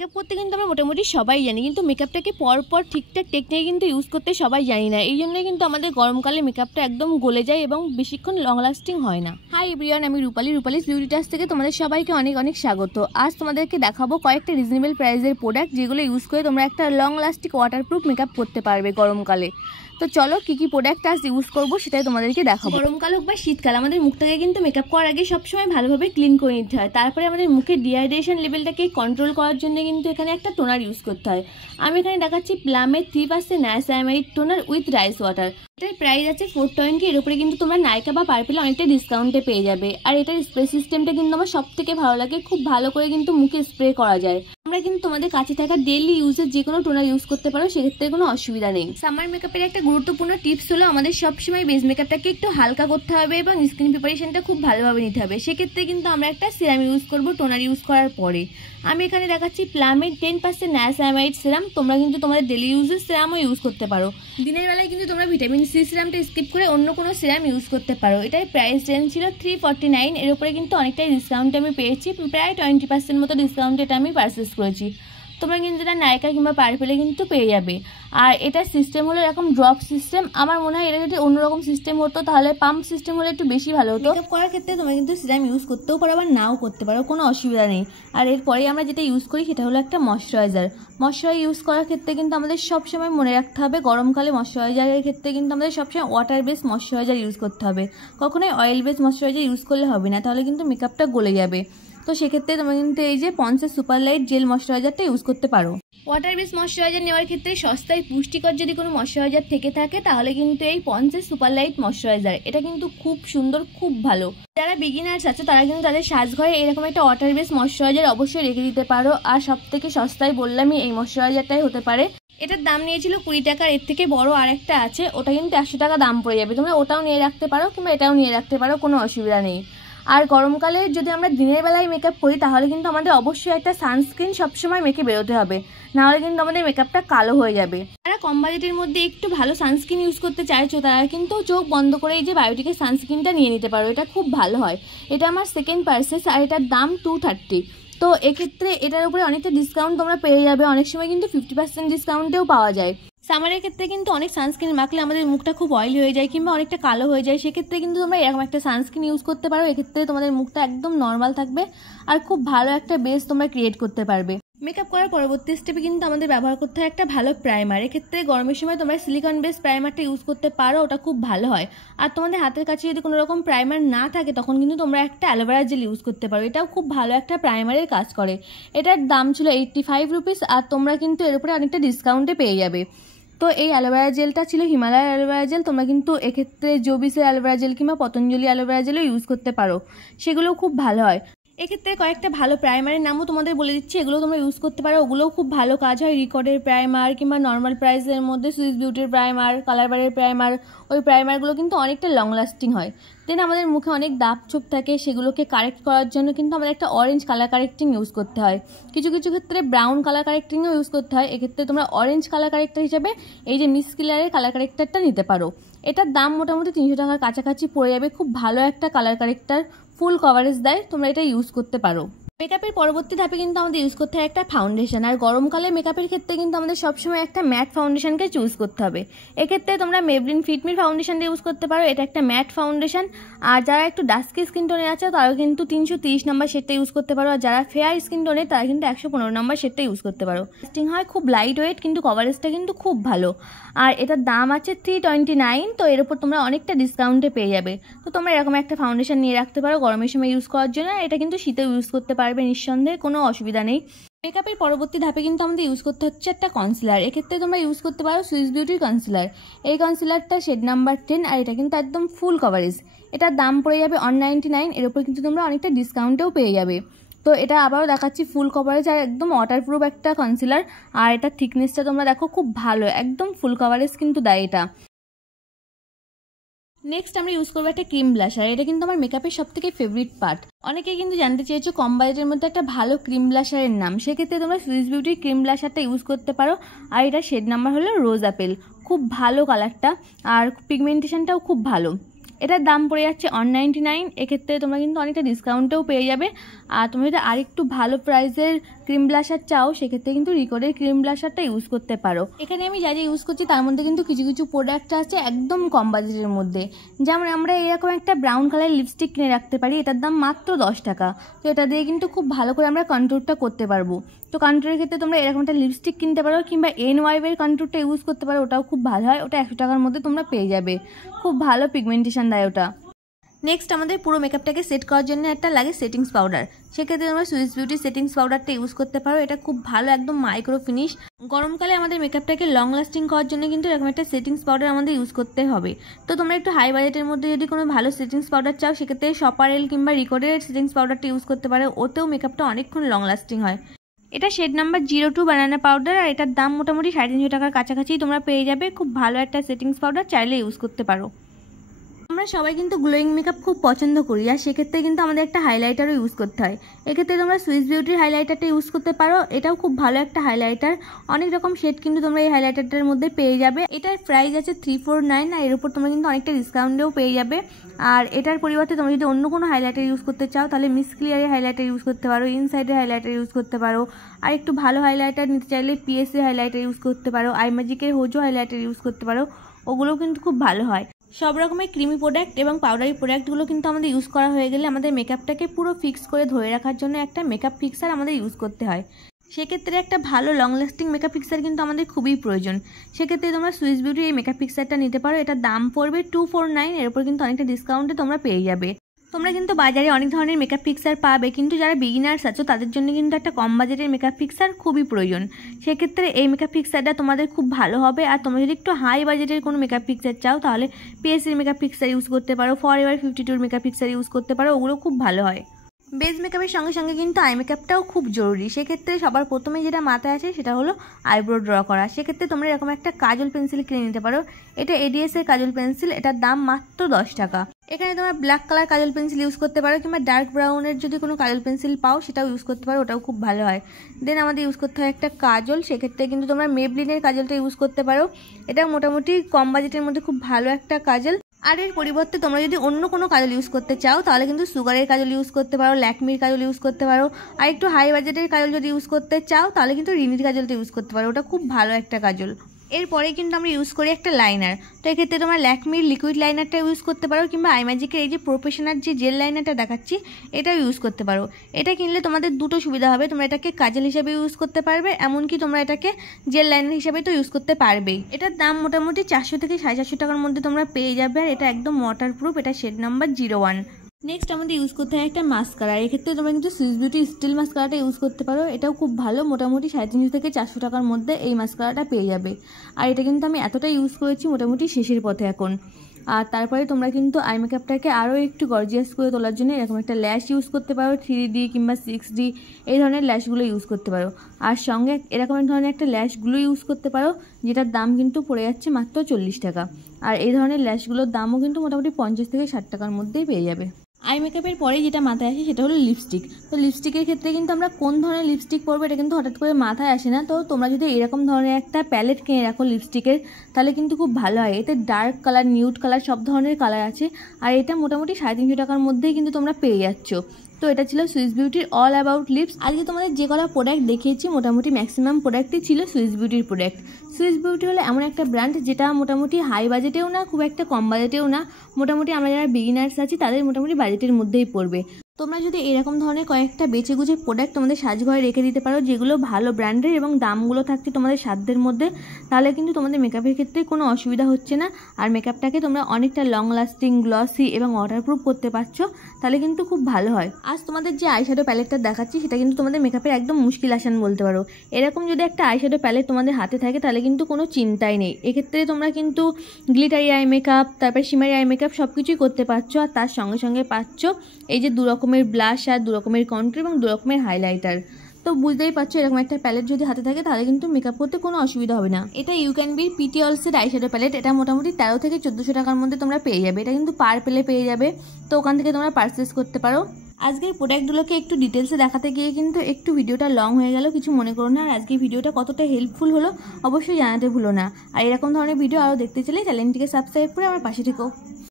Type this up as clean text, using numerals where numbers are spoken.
Makeup করতে কিন্তু আমরা মোটামুটি সবাই জানি, কিন্তু মেকআপটাকে পরপর ঠিকঠাক টেকনিকে কিন্তু ইউজ করতে সবাই জানি না। এই জন্যই কিন্তু আমাদের গরমকালে মেকআপটা একদম গলে যায় এবং বেশিক্ষণ লং লাস্টিং হয় না। হাই এভরিওয়ান, আমি রূপালিস বিউটি টাচ থেকে তোমাদের সবাইকে অনেক অনেক স্বাগত। আজ তোমাদেরকে দেখাবো কয়েকটা রিজনেবল প্রাইসের প্রোডাক্ট, যেগুলো ইউজ করে তোমরা একটা লং লাস্টিং ওয়াটারপ্রুফ মেকআপ করতে পারবে গরমকালে। তো চলো কি কি প্রোডাক্ট আজ ইউজ করবো সেটাই তোমাদেরকে দেখাবো। গরমকাল হোক বা শীতকাল, আমাদের মুখটাকে কিন্তু মেকআপ করার আগে সবসময় ভালোভাবে ক্লিন করে নিতে হয়। তারপরে আমাদের মুখের ডিহাইড্রেশন লেভেলটাকে কন্ট্রোল করার জন্য কিন্তু এখানে একটা টোনার ইউজ করতে হয়। আমি এখানে দেখাচ্ছি প্লামের 3% niacinamide toner with rice water. এটার প্রাইস আছে 420। এর উপরে কিন্তু তোমরা নাইকা বা পার্পেলে অনেকটা ডিসকাউন্টে পেয়ে যাবে। আর এটার স্প্রে সিস্টেমটা কিন্তু আমার সব থেকে ভালো লাগে, খুব ভালো করে কিন্তু মুখে স্প্রে করা যায়। আমরা কিন্তু তোমাদের কাছে থাকা ডেইলি ইউজের যে কোনো টোনার ইউজ করতে পারো, সেক্ষেত্রে কোনো অসুবিধা নেই। সামার মেকআপের একটা গুরুত্বপূর্ণ টিপস হলো আমাদের সবসময় বেস মেকআপটাকে একটু হালকা করতে হবে এবং স্কিন প্রিপারেশনটা খুব ভালোভাবে নিতে হবে। সেক্ষেত্রে কিন্তু আমরা একটা সিরাম ইউজ করবো টোনার ইউজ করার পরে। আমি এখানে দেখাচ্ছি প্লামের 10% নায়াসিনামাইড সিরাম। তোমরা কিন্তু তোমাদের ডেইলি ইউজের সিরামও ইউজ করতে পারো। দিনের বেলায় কিন্তু তোমরা ভিটামিন সি সিরামটা স্কিপ করে অন্য কোনো সিরাম ইউজ করতে পারো। এটার প্রাইস রেঞ্জ ছিল 349। এর উপরে কিন্তু অনেকটাই ডিসকাউন্ট আমি পেয়েছি, প্রায় 20% মতো ডিসকাউন্ট এটা আমি পারচেস করেছি। তোমরা কিন্তু এটা নাইকা কিংবা পার্পেলে কিন্তু পেয়ে যাবে। আর এটার সিস্টেম হলো এরকম ড্রপ সিস্টেম। আমার মনে হয় এটা যদি অন্যরকম সিস্টেম হতো তাহলে পাম্প সিস্টেম হলে একটু বেশি ভালো হতো। মেকআপ করার ক্ষেত্রে তোমরা কিন্তু সিরাম ইউজ করতেও পারো আবার নাও করতে পারো, কোনো অসুবিধা নেই। আর এরপরে আমরা যেটা ইউজ করি সেটা হলো একটা ময়শ্চারাইজার। ময়শ্চারাইজার ইউজ করার ক্ষেত্রে কিন্তু আমাদের সবসময় মনে রাখতে হবে গরমকালে ময়শ্চারাইজারের ক্ষেত্রে কিন্তু আমাদের সবসময় ওয়াটার বেস ময়শ্চারাইজার ইউজ করতে হবে। কখনোই অয়েল বেস ময়শ্চারাইজার ইউজ করলে হবে না, তাহলে কিন্তু মেকআপটা গলে যাবে। তো সেক্ষেত্রে তোমরা কিন্তু এই যে পন্সের সুপার লাইট জেল ময়শ্চারাইজারটা ইউজ করতে পারো। ওয়াটার বেস ময়শ্চারাইজার নেওয়ার ক্ষেত্রে সস্তায় পুষ্টিকর যদি কোনো ময়শ্চারাইজার থেকে থাকে তাহলে কিন্তু এই পন্সের সুপার লাইট ময়শ্চারাইজার, এটা কিন্তু খুব সুন্দর, খুব ভালো। যারা বিগিনার্স আছে তারা কিন্তু তাদের সাজঘরে এরকম একটা ওয়াটার বেস ময়শ্চারাইজার অবশ্যই রেখে দিতে পারো। আর সব থেকে সস্তায় বললামই এই ময়শ্চারাইজারটাই হতে পারে। এটার দাম নিয়েছিল 20 টাকা। এর থেকে বড় আর একটা আছে, ওটা কিন্তু 100 টাকা দাম পড়ে যাবে। তোমরা ওটাও নিয়ে রাখতে পারো কিংবা এটাও নিয়ে রাখতে পারো, কোনো অসুবিধা নেই। আর গরমকালে যদি আমরা দিনের বেলায় মেকআপ করি তাহলে কিন্তু আমাদের অবশ্যই একটা সানস্ক্রিন সবসময় মেখে বেরোতে হবে, নাহলে কিন্তু আমাদের মেকআপটা কালো হয়ে যাবে। যারা কম বাজেটের মধ্যে একটু ভালো সানস্ক্রিন ইউজ করতে চাইছো তারা কিন্তু চোখ বন্ধ করে এই যে বায়োটিকের সানস্ক্রিনটা নিয়ে নিতে পারো। এটা খুব ভালো হয়। এটা আমার সেকেন্ড পারচেস আর এটার দাম 230। তো এক্ষেত্রে এটার উপরে অনেকটা ডিসকাউন্ট তোমরা পেয়ে যাবে। অনেক সময় কিন্তু 50% ডিসকাউন্টেও পাওয়া যায়। সামারের ক্ষেত্রে কিন্তু অনেক সানস্ক্রিন মাখলে আমাদের মুখটা খুব অয়েলি হয়ে যায় কিংবা অনেকটা কালো হয়ে যায়। সেক্ষেত্রে কিন্তু তোমরা এরকম একটা সানস্ক্রিন ইউজ করতে পারো। এক্ষেত্রে তোমাদের মুখটা একদম নর্মাল থাকবে আর খুব ভালো একটা বেস তোমরা ক্রিয়েট করতে পারবে। মেকআপ করার পরবর্তী স্টেপে কিন্তু আমাদের ব্যবহার করতে হয় একটা ভালো প্রাইমার। এক্ষেত্রে গরমের সময় তোমরা সিলিকন বেস প্রাইমারটা ইউজ করতে পারো, ওটা খুব ভালো হয়। আর তোমাদের হাতের কাছে যদি কোনো রকম প্রাইমার না থাকে তখন কিন্তু তোমরা একটা অ্যালোভেরা জেল ইউজ করতে পারো। এটাও খুব ভালো একটা প্রাইমারের কাজ করে। এটার দাম ছিল 85 রুপিস আর তোমরা কিন্তু এর উপরে অনেকটা ডিসকাউন্টে পেয়ে যাবে। তো এই অ্যালোভেরা জেলটা ছিল হিমালয়ের অ্যালোভেরা জেল। তোমরা কিন্তু এক্ষেত্রে জোবিসের অ্যালোভেরা জেল কিংবা পতঞ্জলি অ্যালোভেরা জেলও ইউজ করতে পারো, সেগুলোও খুব ভালো হয়। এক্ষেত্রে কয়েকটা ভালো প্রাইমারের নামও তোমাদের বলে দিচ্ছি, এগুলো তোমরা ইউজ করতে পারো, ওগুলোও খুব ভালো কাজ হয়। রিকর্ডের প্রাইমার কিংবা নর্মাল প্রাইসের মধ্যে সুইস বিউটির প্রাইমার, কালারবারের প্রাইমার, ওই প্রাইমারগুলো কিন্তু অনেকটা লং লাস্টিং হয়। দেন আমাদের মুখে অনেক দাগ ছোপ থাকে, সেগুলোকে কারেক্ট করার জন্য কিন্তু আমাদের একটা অরেঞ্জ কালার কারেক্টিং ইউজ করতে হয়। কিছু কিছু ক্ষেত্রে ব্রাউন কালার কারেক্টিংও ইউজ করতে হয়। এক্ষেত্রে তোমরা অরেঞ্জ কালার কারেক্টার হিসেবে এই যে মিস কিলারের কালার কারেক্টারটা নিতে পারো। এটার দাম মোটামুটি 300 টাকার কাছাকাছি পড়ে যাবে। খুব ভালো একটা কালার কারেক্টার, ফুল কভারেজ দেয়, তোমরা এটা ইউজ করতে পারো। মেকআপের পরবর্তী ধাপে কিন্তু আমাদের ইউজ করতে হয় একটা ফাউন্ডেশন। আর গরমকালে মেকআপের ক্ষেত্রে কিন্তু আমাদের সবসময় একটা ম্যাট ফাউন্ডেশনকে চুজ করতে হবে। এক্ষেত্রে তোমরা মেবলিন ফিটমির ফাউন্ডেশনটা ইউজ করতে পারো। এটা একটা ম্যাট ফাউন্ডেশন। আর যারা একটু ডাস্কি স্কিন টোনে আছে তারাও কিন্তু 330 নম্বর শেডটা ইউজ করতে পারো। আর যারা ফেয়ার স্কিন টোনে তারা কিন্তু 115 নম্বর শেডটা ইউজ করতে পারো। লাস্টিং হয়, খুব লাইট ওয়েট, কিন্তু কভারেজটা কিন্তু খুব ভালো। আর এটার দাম আছে 329। তো এর উপর তোমরা অনেকটা ডিসকাউন্টে পেয়ে যাবে। তো তোমরা এরকম একটা ফাউন্ডেশন নিয়ে রাখতে পারো গরমের সময় ইউজ করার জন্য। এটা কিন্তু শীতেও ইউজ করতে পারবে নিঃসন্দেহে, কোনো অসুবিধা নেই। মেকআপের পরবর্তী ধাপে কিন্তু আমাদের ইউজ করতে হচ্ছে একটা কনসিলার। এক্ষেত্রে তোমরা ইউজ করতে পারো সুইস বিউটির কনসিলার। এই কনসিলারটা শেড নাম্বার 10 আর এটা কিন্তু একদম ফুল কভারেজ। এটার দাম পড়ে যাবে 199। এর উপর কিন্তু তোমরা অনেকটা ডিসকাউন্টেও পেয়ে যাবে। তো এটা আবারও দেখাচ্ছি ফুল কভারেজ আর একদম ওয়াটারপ্রুফ একটা কনসিলার। আর এটার থিকনেসটা তোমরা দেখো খুব ভালো, একদম ফুল কভারেজ কিন্তু দেয় এটা। নেক্সট আমরা ইউজ করবো একটা ক্রিম ব্লাশার। এটা কিন্তু আমার মেকআপের সব থেকে ফেভারিট পার্ট। অনেকেই কিন্তু জানতে চেয়েছো কম বাজেটের মধ্যে একটা ভালো ক্রিম ব্লাশারের নাম। সেক্ষেত্রে তোমরা সুইস বিউটির ক্রিম ব্লাশারটা ইউজ করতে পারো। আর এটা শেড নাম্বার হলো রোজ অ্যাপেল। খুব ভালো কালারটা আর পিগমেন্টেশনটাও খুব ভালো। এটার দাম পড়ে যাচ্ছে 199। এক্ষেত্রে তোমরা কিন্তু অনেকটা ডিসকাউন্টেও পেয়ে যাবে। আর তোমরা যদি আরেকটু ভালো প্রাইসের ক্রিম ব্লাশার চাও সেক্ষেত্রে কিন্তু রিকোডের ক্রিম ব্লাশারটা ইউজ করতে পারো। এখানে আমি যা যা ইউজ করছি তার মধ্যে কিন্তু কিছু কিছু প্রোডাক্ট আছে একদম কম বাজেটের মধ্যে। যেমন আমরা এরকম একটা ব্রাউন কালার লিপস্টিক কিনে রাখতে পারি, এটার দাম মাত্র 10 টাকা। তো এটা দিয়ে কিন্তু খুব ভালো করে আমরা কন্ট্যুরটা করতে পারবো। তো কন্ট্যুরের ক্ষেত্রে তোমরা এরকম একটা লিপস্টিক কিনতে পারো কিংবা NYB-এর কন্ট্যুরটা ইউজ করতে পারো, ওটাও খুব ভালো হয়। ওটা 100 টাকার মধ্যে তোমরা পেয়ে যাবে, খুব ভালো পিগমেন্টেশন দেয় ওটা। নেক্সট আমাদের পুরো মেকআপটাকে সেট করার জন্য একটা লাগে সেটিংস পাউডার। সেক্ষেত্রে তোমরা সুইস বিউটি সেটিংস পাউডারটা ইউজ করতে পারো, এটা খুব ভালো একদম মাইক্রো ফিনিশ। গরমকালে আমাদের মেকআপটাকে লং লাস্টিং করার জন্য কিন্তু এরকম একটা সেটিংস পাউডার আমাদের ইউজ করতে হবে। তো তোমরা একটু হাই বাজেটের মধ্যে যদি কোনো ভালো সেটিংস পাউডার চাও সেক্ষেত্রে শপারেল কিংবা রিকোডের সেটিংস পাউডারটা ইউজ করতে পারো, ওতেও মেকআপটা অনেকক্ষণ লং লাস্টিং হয়। এটা শেড নাম্বার 02 বানানা পাউডার, আর এটার দাম মোটামুটি 350 টাকার কাছাকাছি তোমরা পেয়ে যাবে। খুব ভালো একটা সেটিংস পাউডার, চাইলে ইউজ করতে পারো। আমরা সবাই কিন্তু গ্লোয়িং মেকআপ খুব পছন্দ করি, আর সেক্ষেত্রে কিন্তু আমাদের একটা হাইলাইটারও ইউজ করতে হয়। এক্ষেত্রে তোমরা সুইস বিউটির হাইলাইটারটা ইউজ করতে পারো, এটাও খুব ভালো একটা হাইলাইটার। অনেক রকম শেড কিন্তু তোমরা এই হাইলাইটারটার মধ্যে পেয়ে যাবে। এটার প্রাইস আছে 349, আর এর উপর তোমরা কিন্তু অনেকটা ডিসকাউন্টেও পেয়ে যাবে। আর এটার পরিবর্তে তোমরা যদি অন্য কোনো হাইলাইটার ইউজ করতে চাও তাহলে মিস ক্লিয়ারের হাইলাইটার ইউজ করতে পারো, ইনসাইডের হাইলাইটার ইউজ করতে পারো। আর একটু ভালো হাইলাইটার নিতে চাইলে PSA হাইলাইটার ইউজ করতে পারো, আইম্যাজিকের হোজো হাইলাইটার ইউজ করতে পারো, ওগুলোও কিন্তু খুব ভালো হয়। সব রকমের ক্রিমি প্রোডাক্ট এবং পাউডারি প্রোডাক্টগুলো কিন্তু আমাদের ইউজ করা হয়ে গেলে আমাদের মেকআপটাকে পুরো ফিক্স করে ধরে রাখার জন্য একটা মেকআপ ফিক্সার আমাদের ইউজ করতে হয়। সেক্ষেত্রে একটা ভালো লং লাস্টিং মেকআপ ফিক্সার কিন্তু আমাদের খুবই প্রয়োজন। সেক্ষেত্রে তোমরা সুইস বিউটির এই মেকআপ ফিক্সারটা নিতে পারো, এটার দাম পড়বে 249, এর উপর কিন্তু অনেকটা ডিসকাউন্টে তোমরা পেয়ে যাবে। তোমরা কিন্তু বাজারে অনেক ধরনের মেকআপ ফিক্সার পাবে, কিন্তু যারা বিগিনার্স আছো তাদের জন্য কিন্তু একটা কম বাজেটের মেকআপ ফিক্সার খুবই প্রয়োজন। সেক্ষেত্রে এই মেকআপ ফিক্সারটা তোমাদের খুব ভালো হবে। আর তোমরা যদি একটু হাই বাজেটের কোনো মেকআপ ফিক্সার চাও তাহলে PSA মেকআপ ফিক্সার ইউজ করতে পারো, ফরএভার 52 মেকআপ ফিক্সার ইউজ করতে পারো, ওগুলো খুব ভালো হয়। বেস মেকআপের সঙ্গে সঙ্গে কিন্তু আই মেকআপটাও খুব জরুরি। সেক্ষেত্রে সবার প্রথমে যেটা মাথায় আসে সেটা হলো আইব্রো ড্র করা। সেক্ষেত্রে তোমরা এরকম একটা কাজল পেন্সিল কিনে নিতে পারো, এটা ADS-এর কাজল পেন্সিল, এটার দাম মাত্র 10 টাকা। এখানে তোমরা ব্ল্যাক কালার কাজল পেন্সিল ইউজ করতে পারো কিংবা ডার্ক ব্রাউনের যদি কোনো কাজল পেন্সিল পাও সেটাও ইউজ করতে পারো, ওটাও খুব ভালো হয়। দেন আমাদের ইউজ করতে হয় একটা কাজল, সেক্ষেত্রে কিন্তু তোমরা মেবলিনের কাজলটা ইউজ করতে পারো, এটা মোটামুটি কম বাজেটের মধ্যে খুব ভালো একটা কাজল। আর এর পরিবর্তে তোমরা যদি অন্য কোনো কাজল ইউজ করতে চাও তাহলে কিন্তু সুগারের কাজল ইউজ করতে পারো, ল্যাকমির কাজল ইউজ করতে পারো। আর একটু হাই বাজেটের কাজল যদি ইউজ করতে চাও তাহলে কিন্তু রিনির কাজলটা ইউজ করতে পারো, ওটা খুব ভালো একটা কাজল। এরপরে কিন্তু আমরা ইউজ করি একটা লাইনার। তো এক্ষেত্রে তোমরা ল্যাকমির লিকুইড লাইনারটা ইউজ করতে পারো কিংবা আইম্যাজিকের এই যে প্রফেশনাল যে জেল লাইনারটা দেখাচ্ছি এটাও ইউজ করতে পারো। এটা কিনলে তোমাদের দুটো সুবিধা হবে, তোমরা এটাকে কাজল হিসাবে ইউজ করতে পারবে, এমনকি তোমরা এটাকে জেল লাইনার হিসাবে তো ইউজ করতে পারবেই। এটার দাম মোটামুটি 400 থেকে 450 টাকার মধ্যে তোমরা পেয়ে যাবে, আর এটা একদম ওয়াটারপ্রুফ, এটা শেড নাম্বার 01। নেক্সট আমাদের ইউজ করতে হয় একটা মাস্কারা। এক্ষেত্রে তোমরা কিন্তু সুইস বিউটি স্টিল মাস্কারাটা ইউজ করতে পারো, এটাও খুব ভালো, মোটামুটি 350 থেকে 400 টাকার মধ্যে এই মাস্কারাটা পেয়ে যাবে। আর এটা কিন্তু আমি এতটা ইউজ করেছি মোটামুটি শেষের পথে এখন। আর তারপরে তোমরা কিন্তু আই মেকআপটাকে আরও একটু গর্জিয়াস করে তোলার জন্য এরকম একটা ল্যাশ ইউজ করতে পারো, 3D কিংবা 6D এই ধরনের ল্যাশগুলো ইউজ করতে পারো। আর সঙ্গে এরকম ধরনের একটা ল্যাশগুলো ইউজ করতে পারো, যেটার দাম কিন্তু পড়ে যাচ্ছে মাত্র 40 টাকা। আর এই ধরনের ল্যাশগুলোর দামও কিন্তু মোটামুটি 50 থেকে 60 টাকার মধ্যেই পেয়ে যাবে। আই মেকআপের পরে যেটা মাথায় আসে সেটা হলো লিপস্টিক। তো লিপস্টিকের ক্ষেত্রে কিন্তু আমরা কোন ধরনের লিপস্টিক পরবো এটা কিন্তু হঠাৎ করে মাথায় আসে না। তো তোমরা যদি এরকম ধরনের একটা প্যালেট কিনে রাখো লিপস্টিকের তাহলে কিন্তু খুব ভালো হয়। এতে ডার্ক কালার, নিউড কালার সব ধরনের কালার আছে, আর এটা মোটামুটি 350 টাকার মধ্যেই কিন্তু তোমরা পেয়ে যাচ্ছ। তো এটা ছিল সুইস বিউটির অল অ্যাবাউট লিপস। আজকে তোমাদের যে কটা প্রোডাক্ট দেখিয়েছি মোটামুটি ম্যাক্সিমাম প্রোডাক্টই ছিল সুইস বিউটির প্রোডাক্ট। সুইস বিউটি হলো এমন একটা ব্র্যান্ড যেটা মোটামুটি হাই বাজেটেও না, খুব একটা কম বাজেটেও না, মোটামুটি আমরা যারা বিগিনার্স আছি তাদের মোটামুটি বাজেটের মধ্যেই পড়বে। তোমরা যদি এরকম ধরনের কয়েকটা বেছে গুছে প্রোডাক্ট তোমাদের সাজঘরে রেখে দিতে পারো যেগুলো ভালো ব্র্যান্ডের এবং দামগুলো থাকছে তোমাদের সাধ্যের মধ্যে, তাহলে কিন্তু তোমাদের মেকআপের ক্ষেত্রে কোনো অসুবিধা হচ্ছে না। আর মেকআপটাকে তোমরা অনেকটা লং লাস্টিং, গ্লসি এবং ওয়াটারপ্রুফ করতে পারছো, তাহলে কিন্তু খুব ভালো হয়। আজ তোমাদের যে আইশ্যাডো প্যালেটটা দেখাচ্ছি সেটা কিন্তু তোমাদের মেকআপের একদম মুশকিল আসান বলতে পারো। এরকম যদি একটা আইশ্যাডো প্যালেট তোমাদের হাতে থাকে তাহলে কিন্তু কোনো চিন্তাই নেই। এক্ষেত্রে তোমরা কিন্তু গ্লিটারি আই মেকআপ, তারপর শিমারি আই মেকআপ সব কিছুই করতে পারছো। আর তার সঙ্গে সঙ্গে পাচ্ছ এই যে 2 রকমের ব্লাশ আর 2 রকমের কন্ট্যুর এবং 2 রকমের হাইলাইটার। তো বুঝতেই পারছো এরকম একটা প্যালেট যদি হাতে থাকে তাহলে কিন্তু মেকআপ করতে কোনো অসুবিধা হবে না। এটা ইউ ক্যান বির PT অলসের আইশ্যাডো প্যালেট, এটা মোটামুটি 13 থেকে 1400 টাকার মধ্যে তোমরা পেয়ে যাবে। এটা কিন্তু পার পেলে পেয়ে যাবে, তো ওখান থেকে তোমরা পারচেস করতে পারো। আজকের প্রোডাক্টগুলোকে একটু ডিটেলসে দেখাতে গিয়ে কিন্তু একটু ভিডিওটা লং হয়ে গেল, কিছু মনে করো না। আর আজকের ভিডিওটা কতটা হেল্পফুল হলো অবশ্যই জানাতে ভুলো না। আর এরকম ধরনের ভিডিও আরও দেখতে চাইলে চ্যানেলটিকে সাবস্ক্রাইব করে আমার পাশে থেকো।